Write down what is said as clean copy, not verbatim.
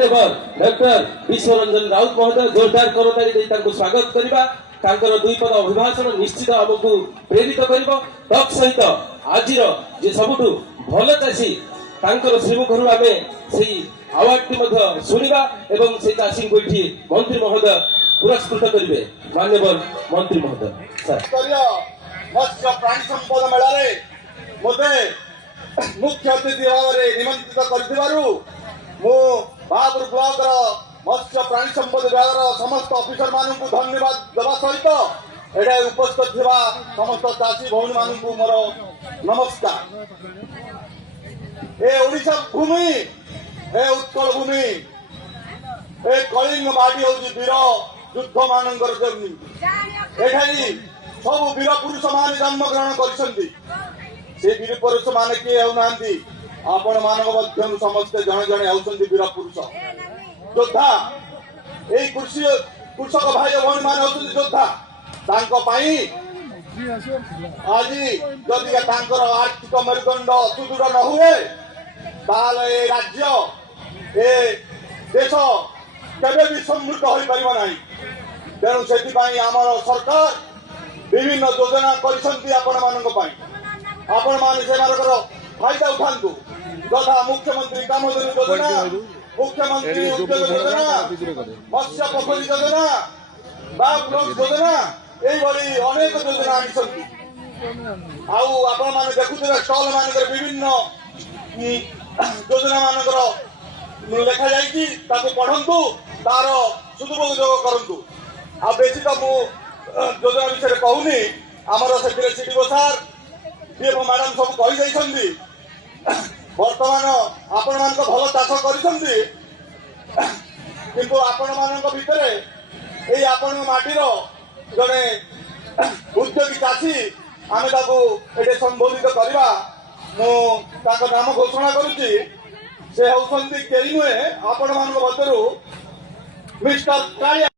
मान्यवर डॉक्टर विश्वरंजन राउत महोदय जोरदार करताली स्वागत करवा दुई पद अभिभाषण निश्चित आमको प्रेरित कर सहित आज जे सबुठ भल चाषी श्रीमुखर आम से अवार्ड शुणा एवं से चाषी को ये मंत्री महोदय पुरस्कृत करेंगे। मान्यवर मंत्री महोदय मत्स्य प्राणी संपद मेला मते मुख्य अतिथि भाव में निमंत्रित कर बाबुर ब्लॉक मत्स्य प्राणी संपद विभाग समस्त ऑफिसर मान को धन्यवाद देवा सहित एटा उपस्थित थिबा समस्त चाषी भौणी मान को मोर नमस्कार। ए ओडिशा भूमि ए उत्कल भूमि ए कलिंग माटी हूँ वीर युद्ध मानकर जमी एठाई सब वीर पुरुष मान जन्म ग्रहण कर वीर पुरुष मान किए होना आपण मान समस्ते जड़े जड़े होती वीर पुरुष योद्धा यही कृषक भाई भौणी मान होती योद्धा आज जदि आर्थिक मेरुदंड सुदृढ़ न हुए ताले राज्य ए देश केबे भी समृद्ध हो पार ना तेणु से सरकार विभिन्न योजना आपण मैंने फायदा उठातु तथा मुख्यमंत्री कामधेनु योजना मुख्यमंत्री उद्योग योजना मत्स्य पोखरी योजना योजना यही अनेक योजना आनी आपण मैंने देखुए स्टल मान विभिन्न योजना मानकर लिखा जाइए पढ़ु तार सदुपयोग करूँ आ बेसी तो मु योजना विषय कहूनी आमर से सीडीओ सार डीएफओ मैडम सब कही बर्तमान आपण मान भल चाष किंतु आपण मान भितर यही आपण माटीर जड़े उद्योगी चाषी आम ये संबोधित करवा मुझ नाम घोषणा करुच्ची से होती कई नुहे आपण मान मिस्टर कालिया।